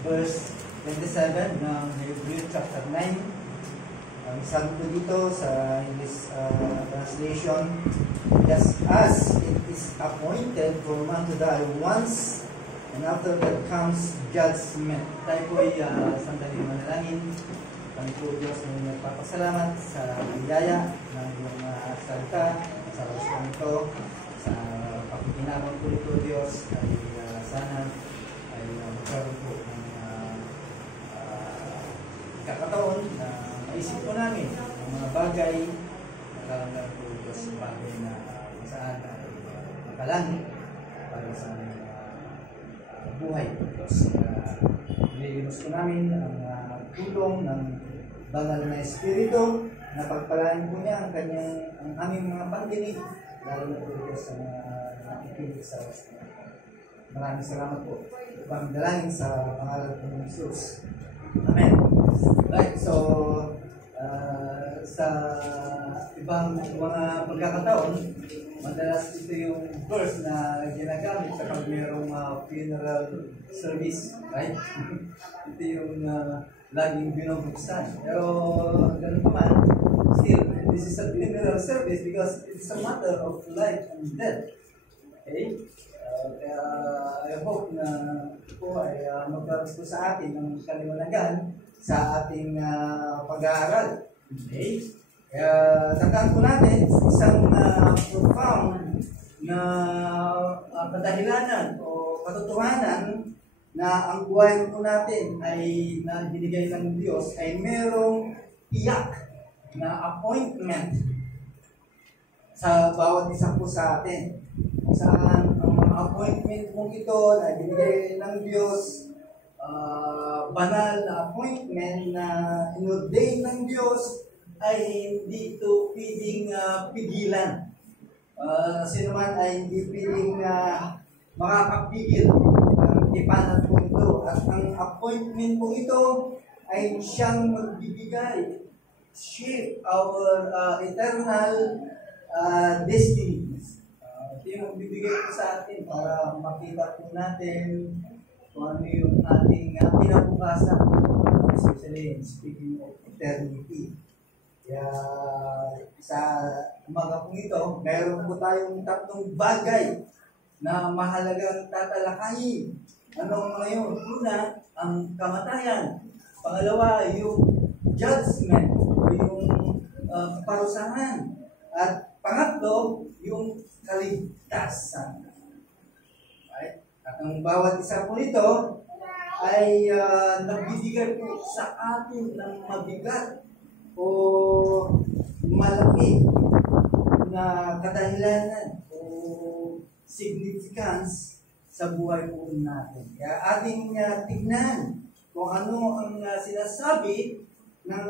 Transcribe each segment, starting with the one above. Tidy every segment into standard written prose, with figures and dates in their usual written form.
verse 27 ng Hebrew chapter 9. Ang sabi ko dito sa English translation, just as it is appointed for man to die once, and after that comes judgment. Tayo po ay sandali manalangin. Kami po Diyos na nagpapasalamat sa biyaya ng iyong salita sa oras na ito, sa pakikinabang po ito Diyos, ay sana ay magkaroon po ng kakataon na maisip po namin ang mga bagay na kalangan po Diyos, bagay na saan ay makalangit para sa buhay po Diyos. Nililimos po namin ang tulong ng banal na Espiritu na pagpalain po niya ang aming mga pandinig, lalo na po Diyos sa mga nakikinig sa oras na ito. Maraming salamat po. Upang dalangin sa pangalan po ng Jesus. Amen. Right, so sa ibang mga pagkakataon, madalas ito yung verse na ginagamit kapag mayroong funeral service, right? Ito yung laging binubuksan. Pero ganun pa man, still, this is a funeral service because it's a matter of life and death. Okay? Kaya I hope na po ay magkaroon po sa atin ng kaliwanagan sa ating pag-aaral. Okay? Kaya tandaan po natin isang profound na kadahilanan o katotohanan na ang buhay po natin ay na binigay ng Diyos ay merong iyak na appointment sa bawat isa po sa atin. Saan ang mga appointment po ito na binigay ng Diyos, banal na appointment na inordain ng Diyos ay hindi ito pwedeng pigilan. Sino man ay hindi pwedeng makakapigil ng tipanan po ito. At ang appointment po ito ay siyang magbibigay, shape our eternal destiny. Ito yung bibigay ko sa atin para makita po natin kung ano yung ating pinabukasan, especially speaking of eternity. Kaya sa umaga po ito, mayroon po tayong tatlong bagay na mahalagang tatalakayin. Ano mga yun? Una, ang kamatayan. Pangalawa, yung judgment o yung parusahan. At pangatlo, yung kaligtasan. Right? At ang bawat isa po nito ay nagbibigay po sa atin ng mabigat o malaki na kadahilanan o significance sa buhay po natin. Kaya ating tignan kung ano ang sinasabi ng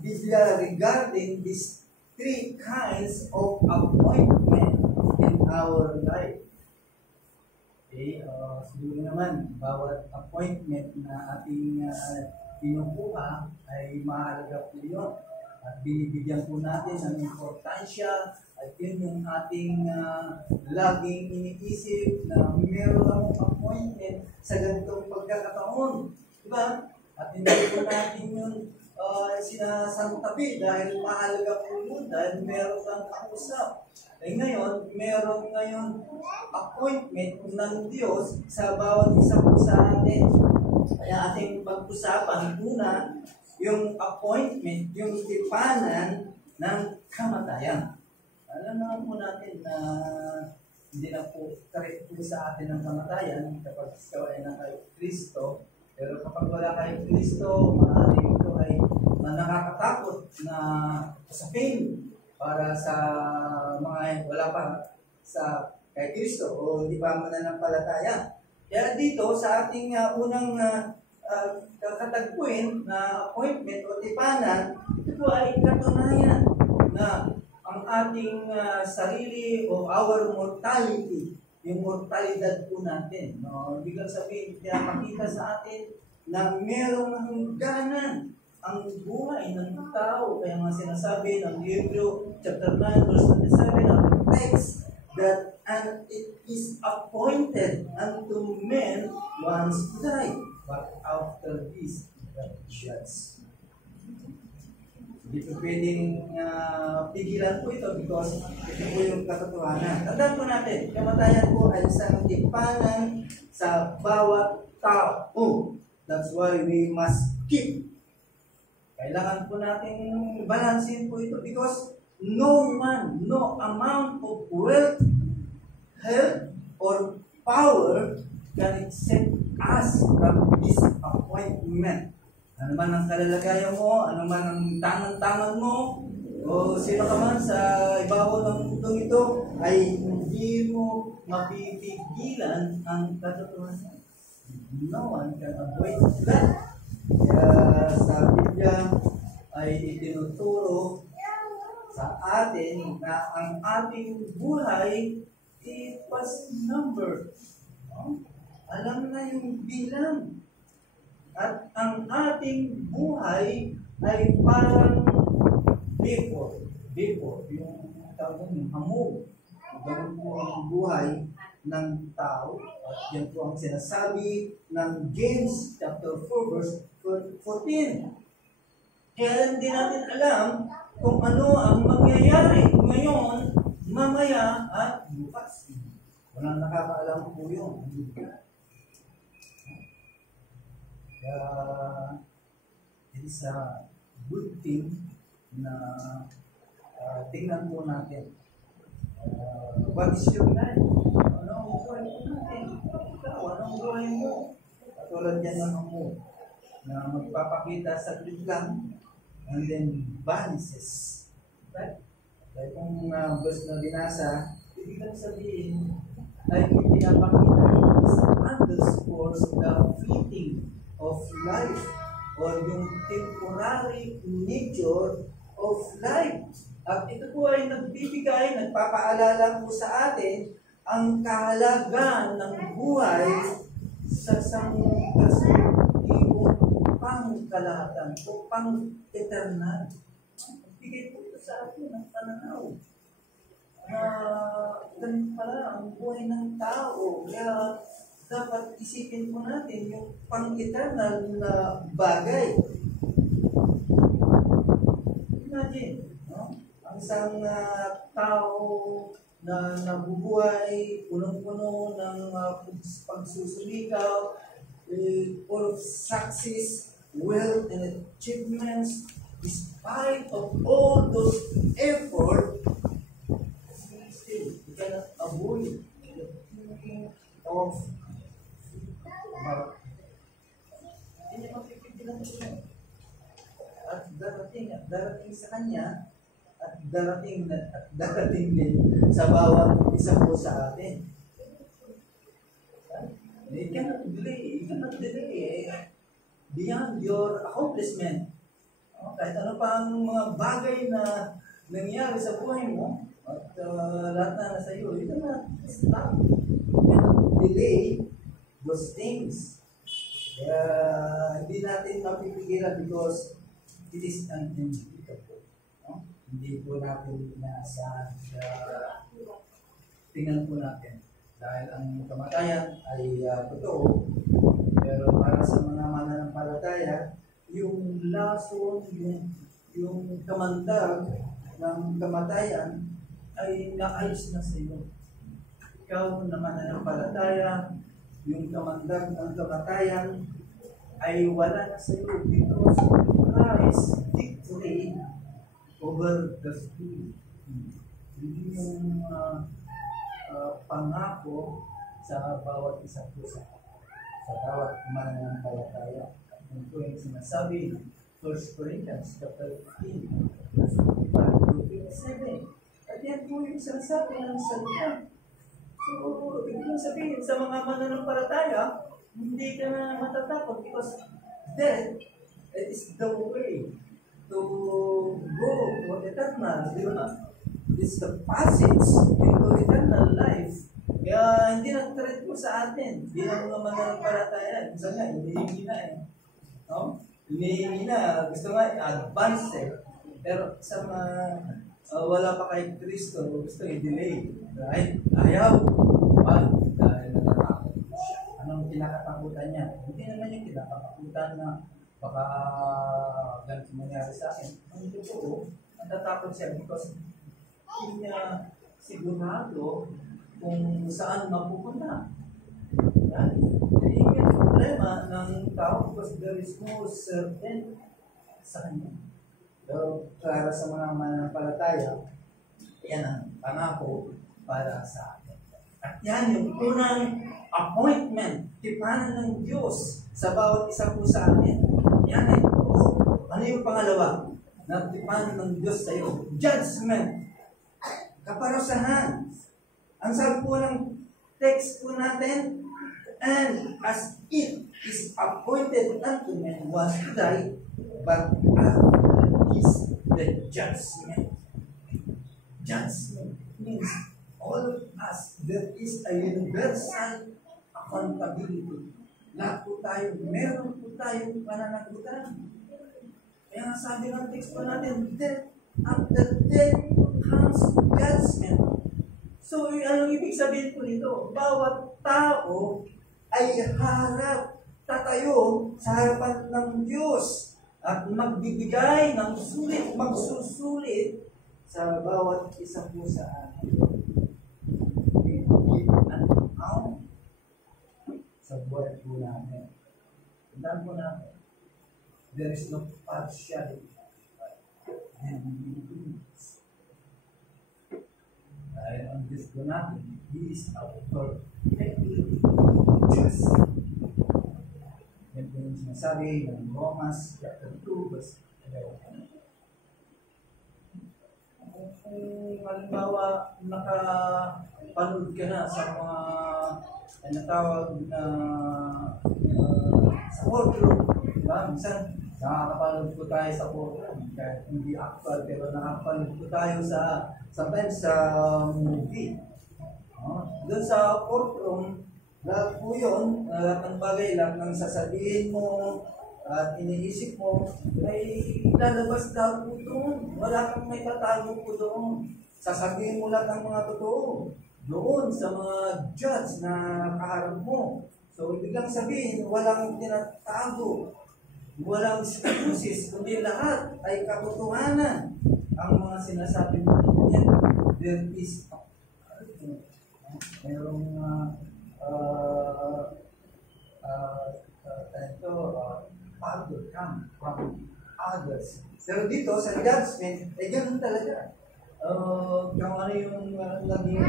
Biblia regarding these three kinds of appointment in our life. Okay, siguro naman, bawat appointment na ating pinukuha ay mahalaga po yun. At binibigyan po natin ng importansya at yun yung ating laging iniisip na meron akong appointment sa ganitong pagkakataon. Diba? At hindi po natin yun sinasantabi dahil mahalaga po yun dahil meron kang kausap. Eh ngayon, meron ngayon appointment ng Diyos sa bawat isa po sa atin. Kaya ating pag-usapan muna yung appointment, yung tipanan ng kamatayan. Alam naman po natin na hindi na po correct po sa atin ang kamatayan kapag ikaw ay naka Kristo. Pero kapag wala kayong Kristo, maaaring ito ay nakakatakot na usapin para sa mga wala pa sa kay Kristo o hindi pa mananampalataya. Kaya dito sa ating unang katagpuin na appointment o tipanan, ito ay katunayan na ang ating sarili o our mortality, yung mortalidad po natin. No? Ibig sabihin, pinapakita sa atin na merong hangganan ang buhay ng tao. Kaya nga sinasabi ng Hebrew chapter 9 verse 27 of the text that and it is appointed unto men once to die. but after this, the judge. Hindi po pwedeng pigilan po ito because ito po yung katotohanan. Tandaan po natin, kamatayan po ay isang tipanan sa bawat tao. That's why we must keep. Kailangan po natin balansin po ito because no man, no amount of wealth, health, or power can accept us from this appointment. Ano man ang kalalagayan mo, ano man ang tangan-tangan mo, o sino ka man sa ibabaw ng mundong ito, ay hindi mo mapipigilan ang katotohanan. No one can avoid that. Kaya sa Biblia ay itinuturo sa atin na ang ating buhay it was numbered. No? Alam na yung bilang. At ang ating buhay ay parang before, yung tawag ng hamog. Ganun po ang buhay ng tao. At yan po ang sinasabi ng James chapter 4 verse 14. Kaya hindi natin alam kung ano ang mangyayari ngayon, mamaya at bukas. Walang nakakaalam po yun. It is a good thing na tingnan po natin. What is your life? Ano ang buhay po natin? Ikaw, anong buhay mo? Katulad yan naman mo na magpapakita sa lang and then vanishes. Right? Kaya kung verse na binasa, ibig sabihin ay pinapakita sa underscores the fleeting of life or yung temporary nature of life. At ito po ay nagbibigay, nagpapaalala po sa atin ang kahalagaan ng buhay sa sangkasibong pangkalahatan o pang-eternal. Bigay po ito sa atin ang pananaw. Ganun pala ang buhay ng tao. Kaya dapat isipin po natin yung pang-eternal na bagay. Imagine, no? Ang isang tao na nabubuhay, punong-puno ng pagsusumikaw, full of success, wealth, and achievements, despite of all those effort, still, you cannot avoid the thinking of hindi mapipigilan ito. At darating sa kanya, at darating din sa bawat isa po sa atin. You cannot delay beyond your accomplishment. Kahit ano pa ang mga bagay na nangyari sa buhay mo, at lahat na nasa iyo, you cannot stop. You cannot delay those things. Kaya hindi natin mapipigilan because it is inevitable. No? Hindi po natin inaasahan. Tingnan po natin. Dahil ang kamatayan ay totoo, pero para sa mga mananampalataya, yung lason, yung kamandag ng kamatayan ay naayos na sa iyo. Ikaw na mananampalataya, yung kamandag ng kamatayan ay wala na sa iyo because Christ's victory over the spirit. Hindi yung pangako sa bawat isa po sa bawat mananampalataya. Yan po yung sinasabi ng 1 Corinthians chapter 15 verse 45-57. At yan po yung sinasabi ng salita. So, ibig sabihin sa mga mananampalataya, hindi ka na matatakot because death is the way to go to eternal, di ba? It's the passage into eternal life. Kaya hindi nag-threat mo sa atin. Hindi na mga mananampalataya. Minsan nga, hinihingi na eh. No? Hinihingi na. Gusto nga, advance eh. Pero sa wala pa kay Kristo, gusto i-delay. Right? Ayaw. Dahil natatakot siya. Ano ang kinakatakutan niya. Hindi naman yung kinakatakutan na baka ganito mangyari sa akin. Ang totoo, natatakot siya because hindi niya sigurado kung saan mapupunta. Yan. Yung problema ng tao because there is no certain sa kanya. Pero para sa mga mananampalataya, yan ang pangako para sa atin. At yan yung unang appointment, tipanan ng Diyos sa bawat isa po sa atin. Yan ay totoo. Ano yung pangalawa? Na tipanan ng Diyos sa iyo? Judgment. Kaparusahan. Ang sabi po ng text po natin, and as it is appointed unto men once to die, but after is the judgment. Judgment means all of us, there is a universal accountability. Lahat po tayo, meron po tayong pananagutan. Kaya nga sabi ng text po natin, death, after death comes judgment. So, anong ibig sabihin po nito? Bawat tao ay harap, tatayo sa harapan ng Diyos at magbibigay ng sulit, magsusulit sa bawat isa po sa atin. Sa buhay po namin. Tandaan po natin, there is no partiality. Dahil ang Diyos po natin, He is our perfectly just. Yan po yung sinasabi ng Romans chapter 2, verse 11. Kung halimbawa nakapanood ka na sa mga natawag na sa courtroom, diba? Minsan nakakapanood po tayo sa courtroom kahit hindi actual, pero nakakapanood po tayo sometimes sa movie. Doon sa courtroom, lahat po yun, lahat ng bagay, lahat ng sasabihin mo at iniisip mo, ay lalabas daw po doon. Wala kang may tatago po doon. Sasabihin mo lahat ng mga totoo doon sa mga judge na kaharap mo. So, ibig lang sabihin, walang tinatago, walang excuses, kundi lahat ay katotohanan. Ang mga sinasabi mo niyan, there is mayroong pardon come from others. Pero dito, sa judgment, ay ganun talaga. Kung ano yung naging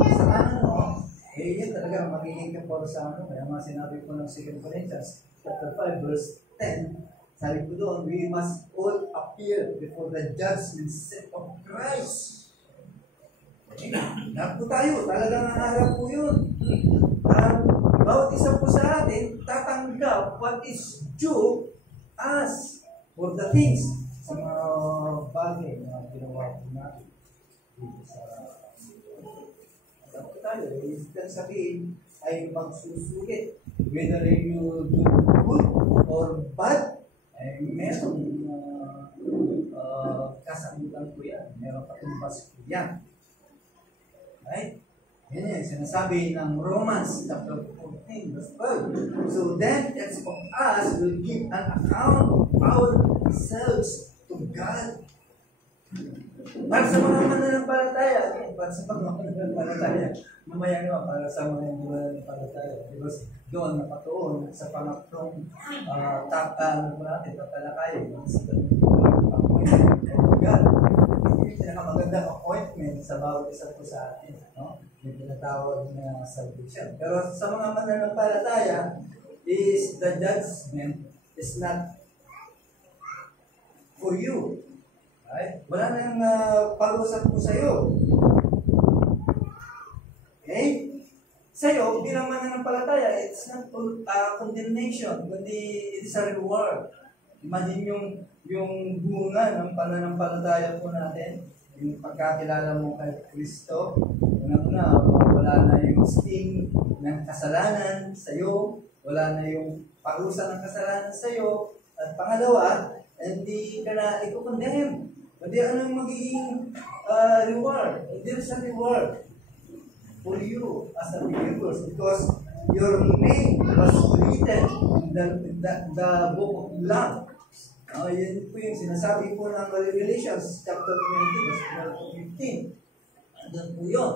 kasalanan mo, yun talaga magiging kaparusahan mo. Kaya mga sinabi ko ng 2 Corinthians chapter 5, verse 10, sabi ko doon, we must all appear before the judgment seat of Christ. Lahat po tayo, talagang naharap po yun. Bawat isa po sa atin, tatanggap what is due as for the things sa mga bagay na ginawa po natin. Dito sa po tayo, ibig sabihin ay magsusulit. Whether you do good or bad, ay meron kasagutan po yan. Meron katumbas po yan. Right? Yan yan, sinasabi ng Romans chapter 14, verse 12. So then, each of us will give an account of ourselves to God. Para sa mga mananampalataya, para sa mga mananampalataya, mamaya naman para sa mga mananampalataya. Because doon napatuon sa pangatlong tatalakayin sa God. Yung pinakamagandang appointment sa bawat isa po sa atin, no? Yung tinatawag na salvation. Pero sa mga mananampalataya, is the judgment is not for you. Right? Wala nang palusat po sa iyo. Okay? Sa iyo, bilang mananampalataya, it's not condemnation, kundi it is a reward. Imagine yung bunga ng pananampalataya po natin, yung pagkakilala mo kay Kristo, una-una, wala na yung sting ng kasalanan sa iyo, wala na yung parusa ng kasalanan sa iyo, at pangalawa, hindi ka na i-condemn. Kundi anong magiging reward? There's a reward for you as a believers because your name was written in the book of life. Yan po yung sinasabi po ng Revelation chapter 20 verse 12 to 15. Andun po yun.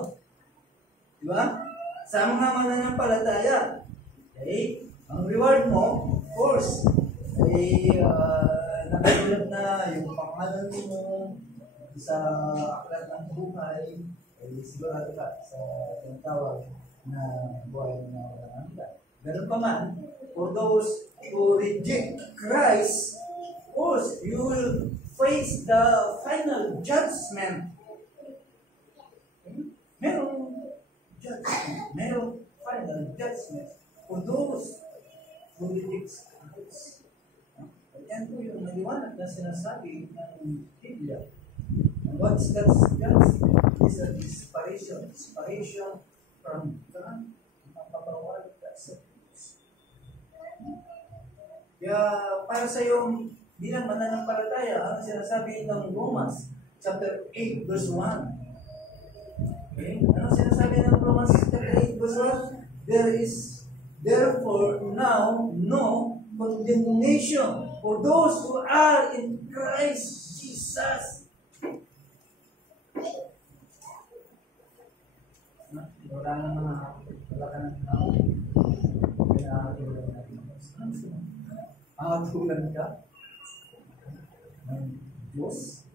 Diba? Sa mga mananampalataya, okay, ang reward mo, of course, ay nakasulat na yung pangalan mo sa aklat ng buhay, ay sigurado ka sa tinatawag na buhay na walang hanggan. Ganun pa man, for those who reject Christ, of course, you will face the final judgment. Merong judgment, merong final judgment for those who reject Christ. Yan po yung naliwanag na sinasabi ng Biblia. What's God's judgment? Is a inspiration from God. Mapapawal ka sa Diyos. Kaya para sa iyong bilang mananampalataya, ang sinasabi ng Romans chapter 8 verse 1. Okay? Ano sinasabi ng Romans chapter 8 verse 1? There is therefore now no condemnation for those who are in Christ Jesus. Wala ka ng tao. Kaya atulan ka ng Diyos.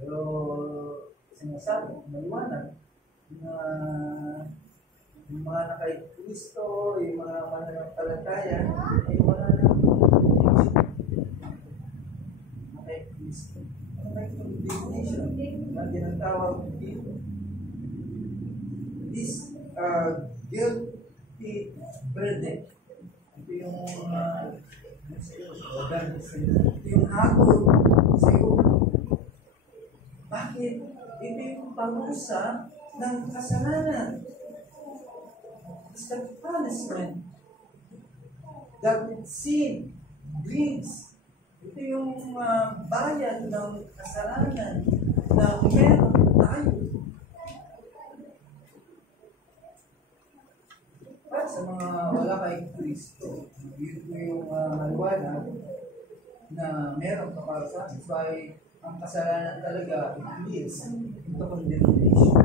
Pero sinasabi, maliwanag na yung mga nakay-Kristo, yung mga mananampalataya, ay wala na nakay-Kristo. May condemnation na tinatawag dito. This guilty verdict, ito yung hatol sa iyo. Bakit? Ito yung parusa ng kasalanan. It's the punishment that sin brings. Ito yung bayad ng kasalanan na meron tayo. Para sa mga wala kay Kristo, yun po yung maliwanag na meron ka para sa atin. So ang kasalanan talaga, it leads into condemnation.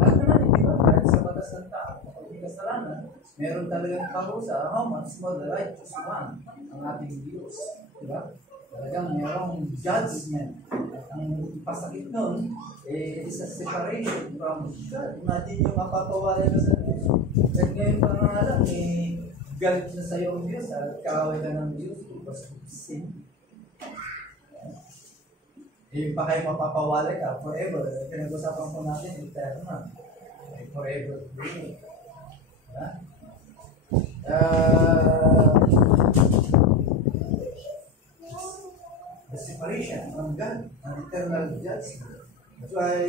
At naman, hindi ba? Kahit sa batas ng tao, kapag may kasalanan, meron talagang parusa, how much more the righteous one, ang ating Diyos. Diba? Talagang merong judgment. Ang pasakit nun, it is a separation from God. Imagine yung mapapawala na sa Diyos. At ngayon pa nga alam, galit na sa iyo ang Diyos at kaaway ka ng Diyos because of sin. Pa kayo mapapawala ka forever. Pinag-usapan po natin eternal. Forever. Diba? The separation from God, an eternal judgment. That's why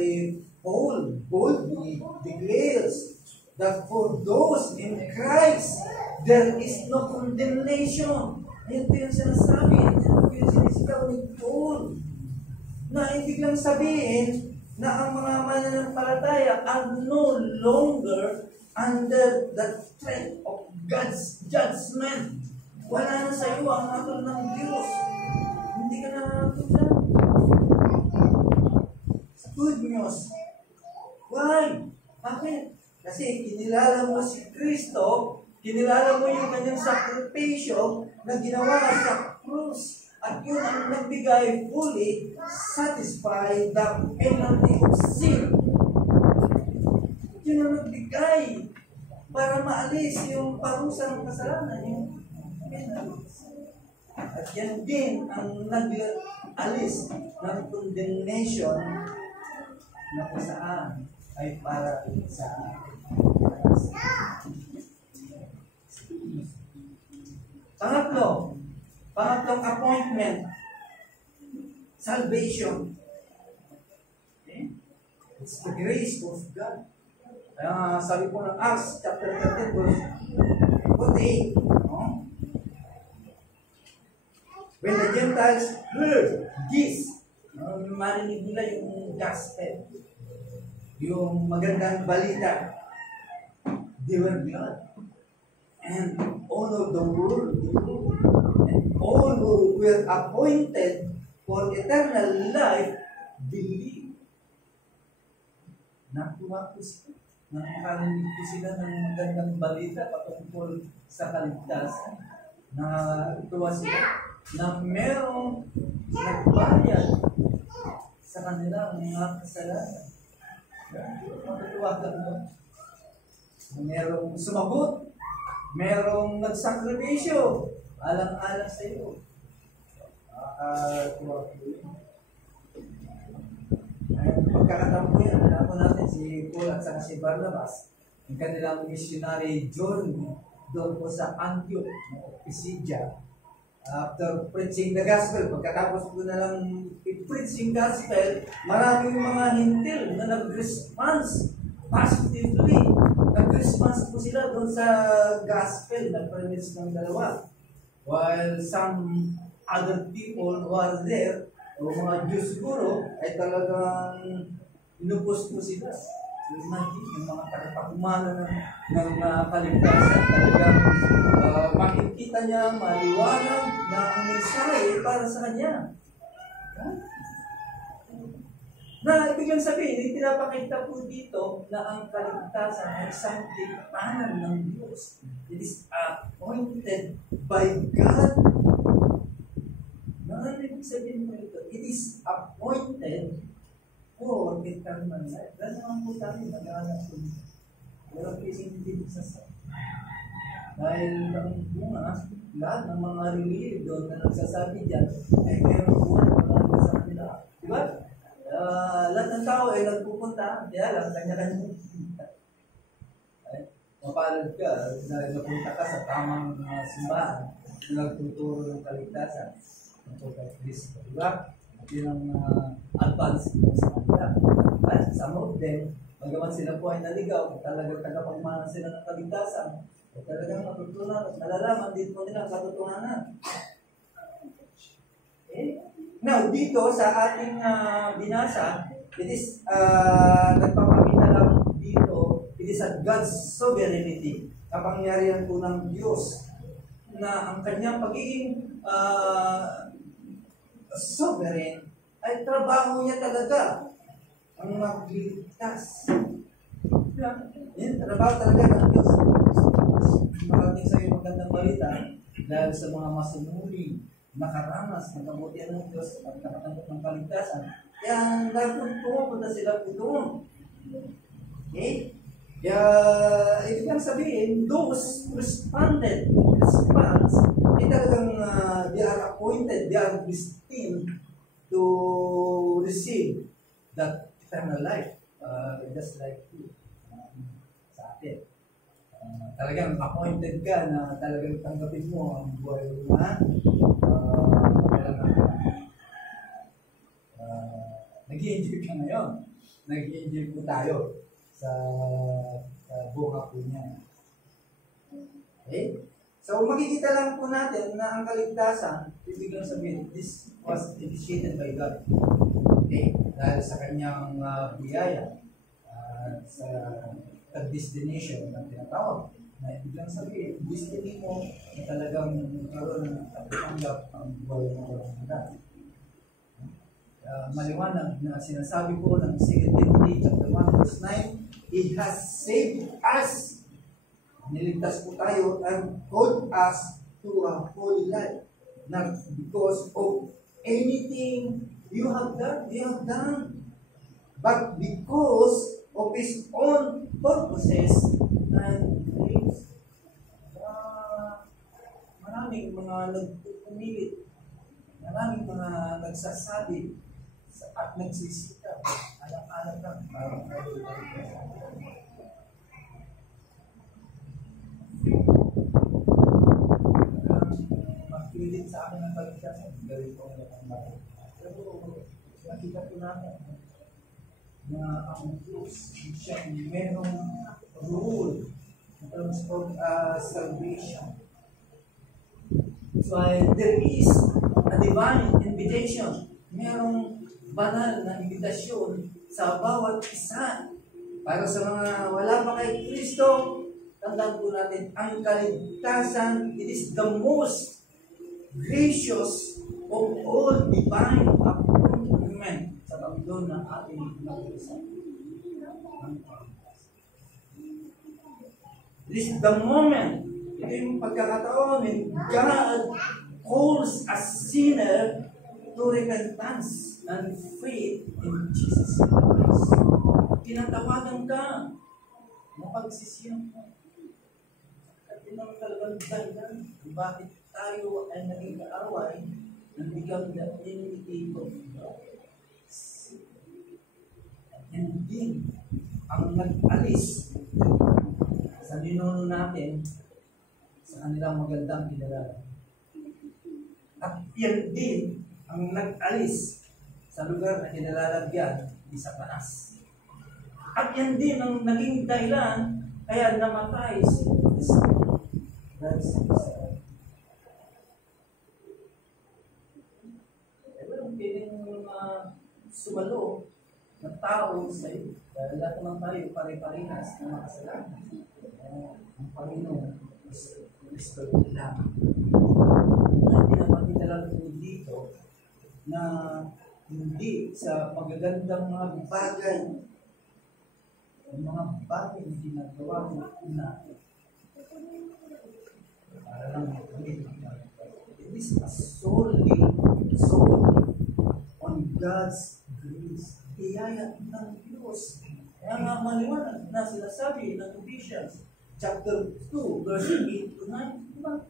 Paul boldly declares that for those in Christ, there is no condemnation. Yan po yung sinasabi. Yan po yung sinisigaw ni Paul. Na ibig lang sabihin na ang mga mananampalataya are no longer under the threat of God's judgment. Wala na sa iyo ang hatol ng Diyos. Hindi ka na natutunan. It's good news. Why? Bakit? Kasi kinilala mo si Kristo, kinilala mo yung kanyang sakripisyo na ginawa sa krus. At yun ang nagbigay fully satisfy the penalty of sin. Yun ang nagbigay para maalis yung parusa ng kasalanan, yung penalty. At yan din ang nag-alis ng condemnation na kung saan ay para sa Pangatlong appointment, salvation. Okay? It's the grace of God. Kaya sabi po ng Acts chapter 13 verse 48, no? When the Gentiles heard this, marinig nila yung gospel, yung magandang balita they were glad. And all of the world, and all who were appointed for eternal life, believed. Nakuha ko sila. Nakakarinig ko sila ng magandang balita patungkol sa kaligtasan. Natuwa sila na merong nagbayad sa kanilang mga kasalanan. Matutuwa ka mo. Merong sumagot, merong nagsakripisyo, alang-alang sa iyo. Tuwa ko yun. Pagkakataon ko yan, alam natin si Paul at saka si Barnabas, ang kanilang missionary journey doon po sa Antioch, Pisidia. After preaching the gospel, pagkatapos ko na lang i-preaching gospel, maraming mga hintil na nag-response positively. Nag-response po sila doon sa gospel na premise ng dalawa. While some other people who are there, o mga Diyos siguro, ay talagang inupos po sila. So imagine, yung mga tagapagmana ng kaligtasan, talagang makikita niya, maliwanag na ang mensahe para sa kanya. Na ibig sabihin, pinapakita po dito na ang kaligtasan ay isang tikapanan ng Diyos. It is appointed by God. Ano ibig sabihin mo ito? It is appointed for eternal life. Dahil naman po tayo nag-aanak po dito. Walang pising dito sa sa. Dahil ang bunga, lahat ng mga religion na nagsasabi dyan, ay mayroon po na sa kanila. Diba? Lahat ng tao ay nagpupunta, kaya lang, kanya-kanya pupunta. Mapalad ka, dahil napunta ka sa tamang simbahan na nagtuturo ng kaligtasan. Ito kay Kristo, diba? Yun ang advance sa kanila. At some of them, magaman sila po ay naligaw, talagang tagapagmana sila ng kaligtasan, at talagang matutunan at malalaman din po nila ang katotohanan. Okay? Now, dito sa ating binasa, it is, nagpapakita lang dito, it is at God's sovereignty, kapangyarihan po ng Diyos, na ang kanyang pagiging sovereign ay trabaho niya talaga ang magligtas. Yan, trabaho talaga ng Diyos. Marating sa iyo magandang balita dahil sa mga masunuri, nakaranas ng kabutihan ng Diyos at nakatanggap ng kaligtasan. Kaya dahil pumunta sila po doon. Okay? Kaya, ibig kang sabihin, those responded, response, ay talagang they are appointed, they are destined to receive that eternal life, just like you, sa atin. Talagang appointed ka na talagang tanggapin mo ang buhay na nag-i-enjoy ka ngayon. Nag-i-enjoy po tayo sa buha po niya. Okay? So, makikita lang po natin na ang kaligtasan, ibig sabihin, this was initiated by God. Okay? Dahil sa kanyang biyaya, sa destination na tinatawag, na ibig sabihin, destiny mo na talagang karoon ng tanggap ang buhay ng walang hanggan. Maliwanag na sinasabi ko ng 2 Timothy chapter 1 verse 9, He has saved us. Niligtas po tayo and called us to a holy life. Not because of anything you have done, but because of His own purposes and grace. Maraming mga nagpupumilit, maraming mga nagsasabi at nagsisikap, alam-alam lang, parang mag-credit sa akin ng kaligtasan, gawin ko ngayon ang bahay. Pero nakita ko natin na ang Diyos, siya merong rule in terms of salvation. So there is a divine invitation. Merong banal na invitasyon sa bawat isa. Para sa mga wala pa kay Kristo, tandaan po natin, ang kaligtasan, it is the most gracious of all divine appointment sa Panginoon ng ating nag-usap. This is the moment, ito yung pagkakataon when God calls a sinner to repentance and faith in Jesus Christ. Tinatawagan ka, mapagsisiyan ka. At yun ang talagang dahilan, bakit tayo ay naging kaaway and become the enemy of God. And din, ang nag-alis sa ninuno natin sa kanilang magandang kinalala. At yan din ang nag-alis sa lugar na kinalalagyan ni Satanas. At yan din ang naging dahilan kaya namatay si Kristo. That's it. Walang piling sumalo ng tao sa iyo. Dahil lahat naman tayo pare-parehas na makasalanan. Ang Panginoon is Kristo lang. Hindi naman lang dito na hindi sa magagandang mga bagay, ang mga bagay na ginagawa natin. Para lang it is solely on God's grace. Iyaya ng Diyos. Kaya nga maliwanag na sinasabi ng Ephesians chapter 2, verse 8 to 9. Diba?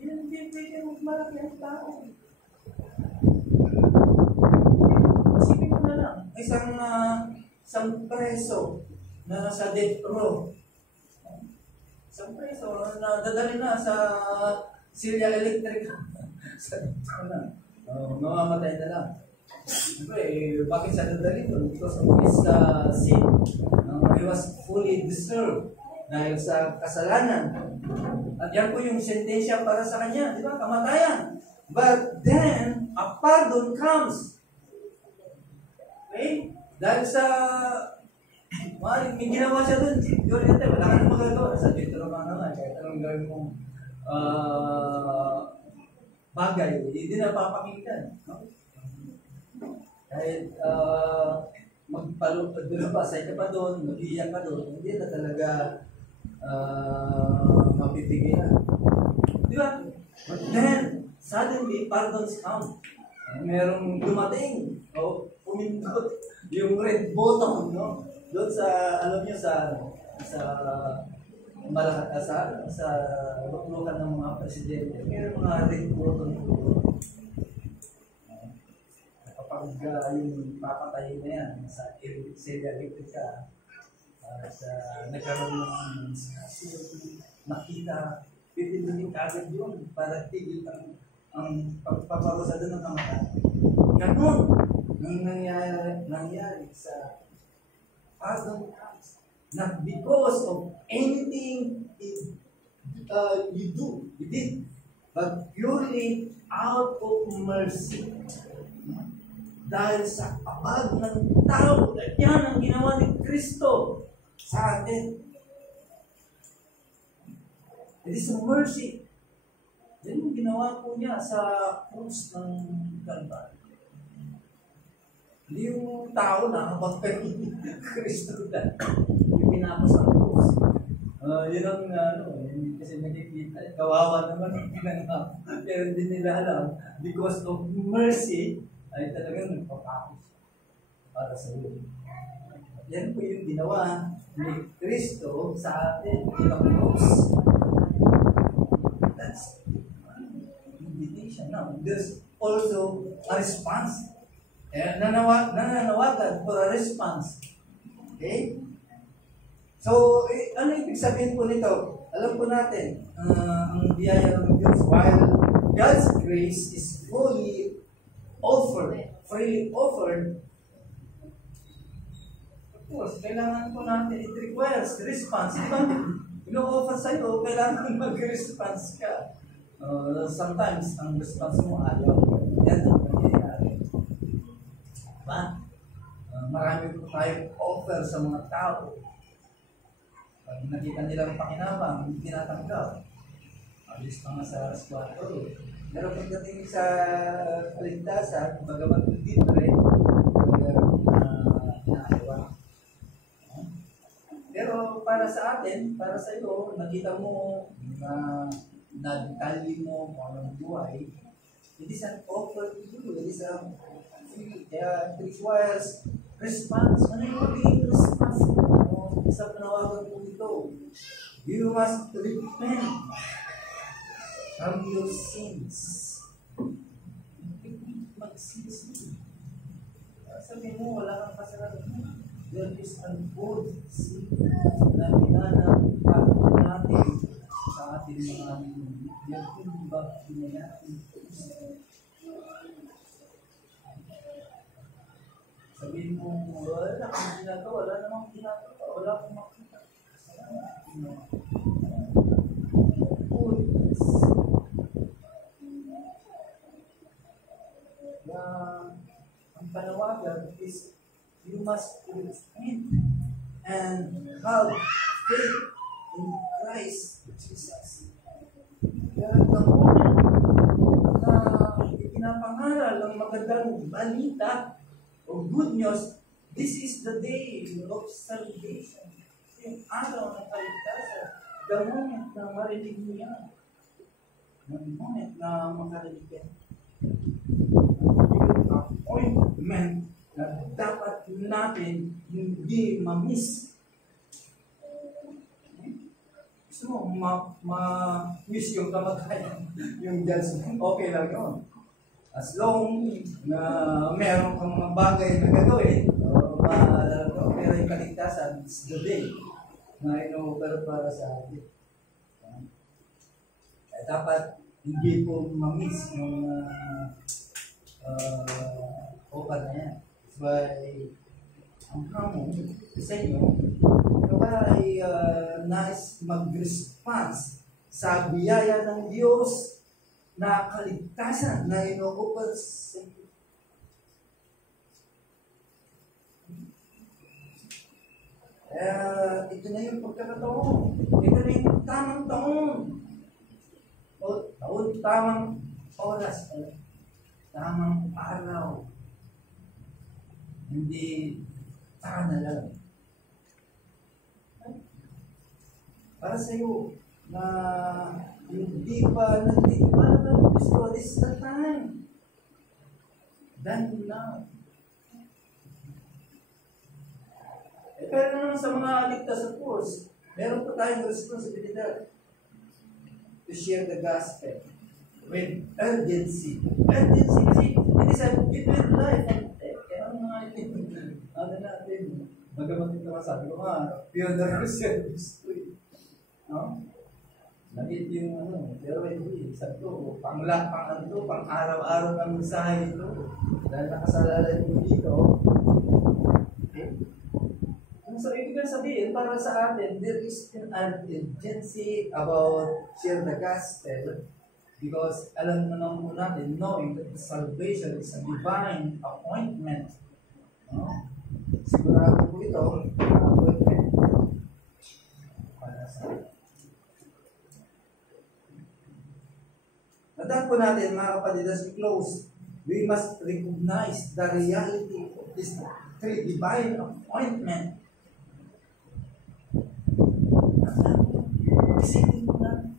Hindi pwede malaki ang tao. Isipin mo na lang, isang preso na nasa death row. Isang preso na dadali na sa Syria Electric. Sa death row na. Mamamatay na lang. Siyempre, bakit siya dadali doon? Because of his sin. He was fully deserved dahil sa kasalanan. At yan po yung sentensya para sa kanya, di ba? Kamatayan. But then, a pardon comes. Okay? Dahil sa, may ginawa siya doon. Wala ka nang magagawa. Sa dito naman naman. Kahit anong gawin mong bagay, hindi na papakinggan. No? Kahit magpasay ka pa doon, mag-iyak ka doon, hindi na talaga mapipigilan. Di ba? But then, suddenly, pardons come. Merong dumating, pumindot yung red button, no? Doon sa, alam niyo, sa luklukan ng mga presidente, mayroong mga red button doon. Kapag yung papatayin na yan sa Syria Electrica, nagkaroon ng nakita, pipindutin kagad yun para tigil ang pagpaparusa doon ng kamatayan. Ganun ang nangyari sa pardon comes. Not because of anything you did, but purely out of mercy. Dahil sa abag ng tao, at yan ang ginawa ni Kristo sa atin. It is a mercy. Yan yung ginawa po niya sa krus ng Calvary. Hindi yung tao na habang kay Kristo na yung pinapos ang krus. Yun ang kasi nakikita, kawawa naman yung pinanap. Pero hindi nila alam, because of mercy, ay talagang nagpapakos para sa iyo. Yan po yung ginawa ni Kristo sa atin, itong cross. That's invitation. Now, there's also a response. Nananawagan for a response. Okay? So, ano ibig sabihin po nito? Alam po natin, ang biyaya ng Diyos, while God's grace is freely offered, of course, kailangan po natin, it requires response. Diba? Ino-offer sa'yo, kailangan mag-response ka. Sometimes, ang response mo ayaw. Yan ang nangyayari. Diba? Marami po tayong offer sa mga tao. Pag nakita nilang pakinabang, hindi tinatanggap. Alis pa nga sa squatter. Pero pagdating sa kaligtasan, bagamat libre, meron na inaagawa. Pero para sa atin, para sa iyo, nakita mo na nadali mo kung anong buhay, it is an offer to you. It is a free. Kaya it requires response. Ano yung magiging response mo sa panawagan mo ito? You must repent from your sins. Magsisi. Sabi mo, wala kang kasalanan. There is a good sin na pinanapat natin sa ating mga yung ba natin. Sabihin mo, wala kang ginagawa, wala namang ginagawa, wala kang makita. Ang panawagan is you must repent and have faith in Christ Jesus. Kaya the moment na ipinapangaral ang magandang balita o good news, this is the day of salvation. Yung araw ng kaligtasan. The moment na marinig mo yan. The moment na makarinig yan. Yung appointment na dapat natin hindi ma-miss. Gusto mo ma-miss yung kamatayan, yung judgment, okay lang yun. As long na meron kang mga bagay na gagawin, maalala ko, pero yung kaligtasan, it's the day na ino-offer para sa atin. Dapat hindi po ma-miss yung offer na yan. By ang hamon sa inyo, ay nais mag-response sa biyaya ng Diyos na kaligtasan na ino-offer sa inyo. Ito na yung pagkakataon. Ito na yung tamang taon. O tamang oras. Tamang araw. Hindi saka na lang. Para sa iyo na hindi pa nagtitiwala ng Kristo, this is the time. Done now. Pero naman sa mga ligtas, of course, meron pa tayong responsibilidad to share the gospel with urgency. Urgency kasi it is a different life. Ano natin, magamat ito masabi ko pure service to it. No? Nagit yung pero hindi, sabi ko, pang araw-araw ng mensahe ito. Dahil nakasalalay ko dito, okay? Kung sa ibig sabihin, para sa atin, there is an urgency about share the gospel because alam naman po natin, knowing that salvation is a divine appointment. No? Sigurado po ito, appointment para sa atin. Tandaan po natin, mga kapatid, as we close, we must recognize the reality of this divine appointment. Isipin mo na,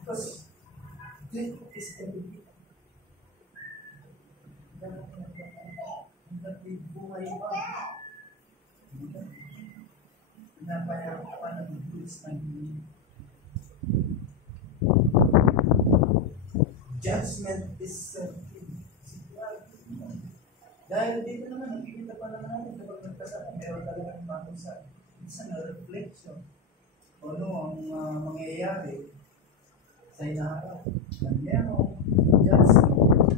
because this is everything. Hindi buhay pa. Pinapayang pa ng Diyos ng judgment is certain. Dahil dito naman, nakikita pa naman natin kapag nagkasama, meron talagang panusa. It's a reflection. O ano ang mangyayari sa inaharap. Na merong judgment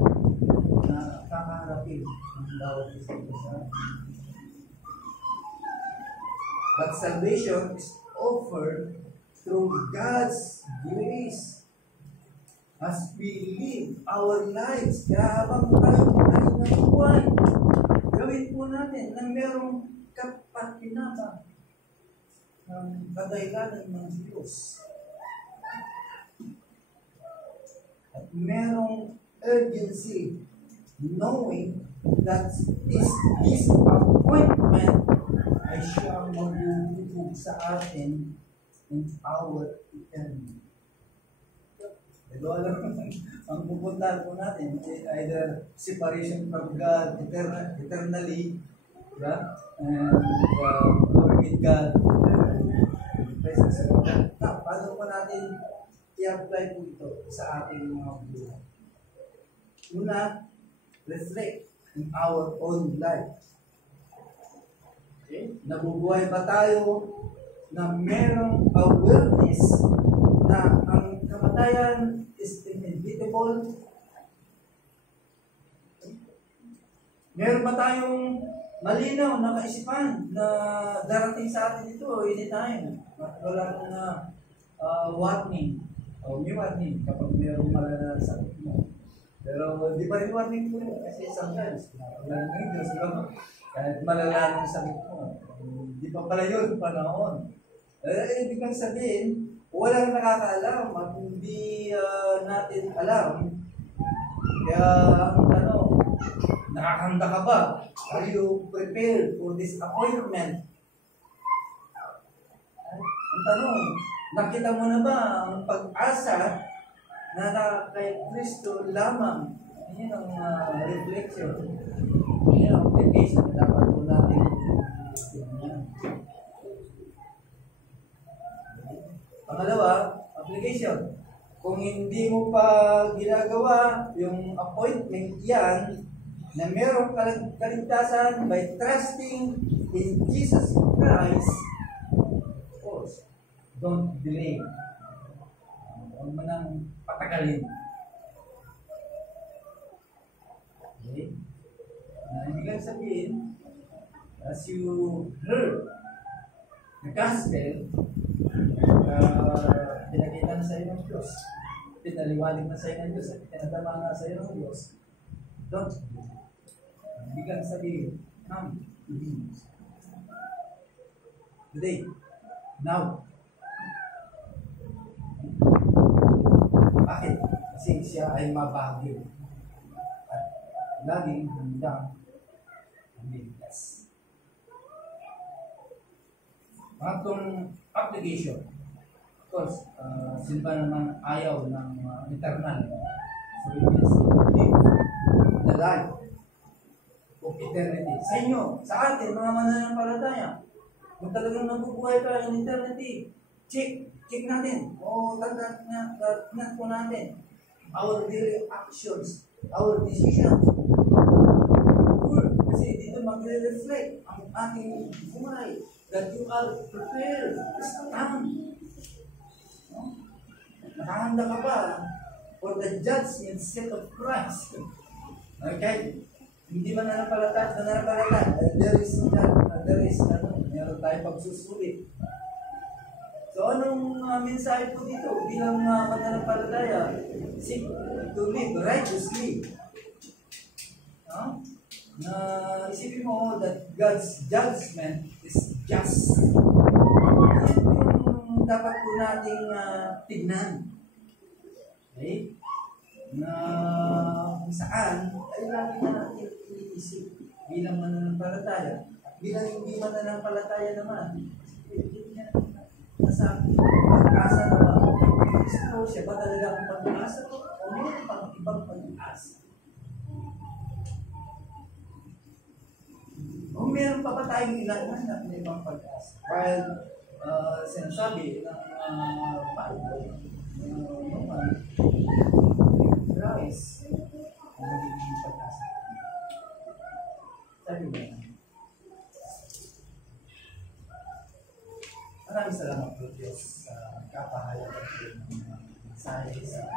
na kakaharapin ang bawat isa sa but salvation is offered through God's grace as we live our lives. Kaya habang tayo ng buhay, gawin po natin na merong kapakinabang. ng kadahilanan ng Diyos. At merong urgency knowing that this appointment ay siyang magbububog sa atin in our eternity. Ito alam, ang pupuntahan po natin, either separation from God eternally, diba? And with God, presence of God. Now, paano po natin i-apply po ito sa ating mga buhay? Una, reflect in our own life. Okay? Nabubuhay ba tayo na merong awareness na ang kamatayan is inevitable? Meron ba tayong malinaw na kaisipan na darating sa atin ito anytime? Wala nang warning. O may warning kapag mayroong malala sa atin mo. Pero di pa rin warning po rin kasi sometimes wala nang Diyos, diba? Kahit malala ng sakit mo, di pa pala yun panahon. Ibig kang sabihin, walang nakakaalam at hindi natin alam. Kaya ang tanong, nakakanda ka ba? Are you prepared for this appointment? Ang tanong, nakita mo na ba ang pag-asa na kay Kristo lamang? Yan ang reflection. Yan ang application na dapat po natin. Pangalawa, application. Kung hindi mo pa ginagawa yung appointment yan, na mayroong kaligtasan by trusting in Jesus Christ, of course, don't delay. Huwag mo nang patagalin. Okay? Ibig sabihin, as you heard the gospel, pinakita na sa iyo ng Diyos, pinaliwanag na sa iyo ng Diyos, at pinatama na sa iyo ng Diyos, don't delay. Ibig sabihin, come to Him. Today, now. Bakit? Kasi siya ay mabagyo. At laging handang ligtas. Pangatong application. Of course, sino ba naman ayaw ng eternal? So it is the life of eternity. Sa inyo, sa atin, mga mananampalataya, kung talagang nabubuhay ka in eternity, check natin. O tanda po natin. Our daily actions, our decisions. Kasi dito magre-reflect ang ating buhay that you are prepared to stand. No? Nakahanda ka ba for the judgment seat of Christ? Okay? Hindi mananampalataya. Meron tayong pagsusulit. So, anong mensahe po dito bilang mananampalataya? Seek to live righteously. No? Na isipin mo that God's judgment is just. Yan yung dapat po nating tignan. Okay? Na kung saan ay lagi na natin iniisip bilang mananampalataya. At bilang hindi mananampalataya naman, nasa pag-asa na ba? Gusto siya ba talaga ang pag-asa ko? O meron pang ibang pag-asa? O meron pa ba tayong ilangan na ibang pag-asa? While sinasabi ng Bible, Christ ang magiging pag-asa. Sabi mo yan. Maraming salamat po Diyos sa kapahalagan po ng mensahe sa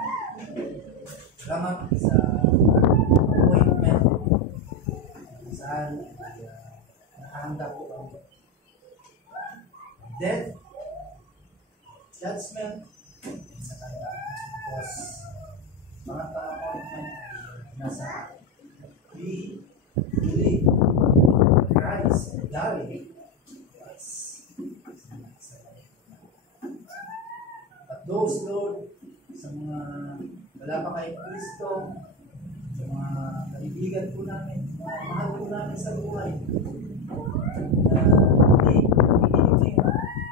salamat sa appointment kung saan nakahanda po ang death, judgment, sa kanya. Because mga appointment nasa we believe Christ died. those, Lord, sa mga wala pa kay Kristo, sa mga kaibigan po namin, mga mahal po namin sa buhay, na hindi ngayon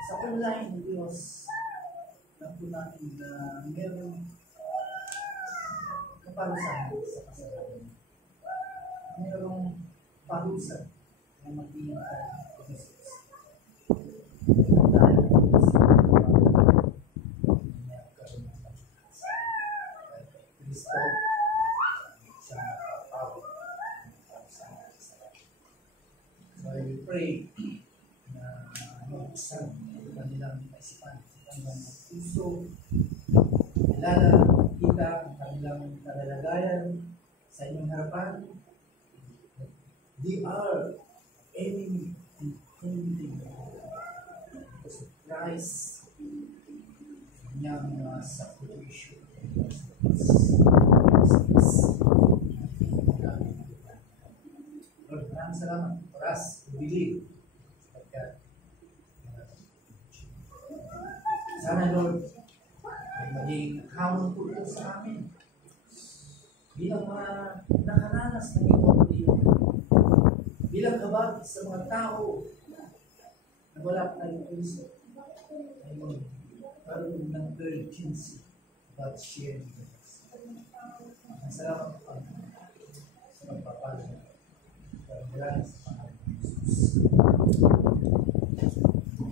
sa online ng Diyos, na po namin na meron kaparusahan sa kasalanan. Merong parusa na maghihintay sa Jesus. Dahil sa Kristo, siya nakapawag sa kasalanan. So I pray na mag-isang ang kanilang kaisipan, ang kanilang puso, kilala kita ang kanilang kalalagayan sa inyong harapan. They are enemy and ending because of Christ, kanyang sacrificial. Lord, maraming salamat. Oras, believe. Sapagkat sana, Lord, ay maging hamon po ito sa amin. Bilang mga nakaranas ng iyong pag-iyon. Bilang kabag sa mga tao na wala pa ng Kristo. Ay magkaroon ng urgency about sharing with us. Ang salamat po sa pagpapala. Maraming sa pangalan ng Jesus.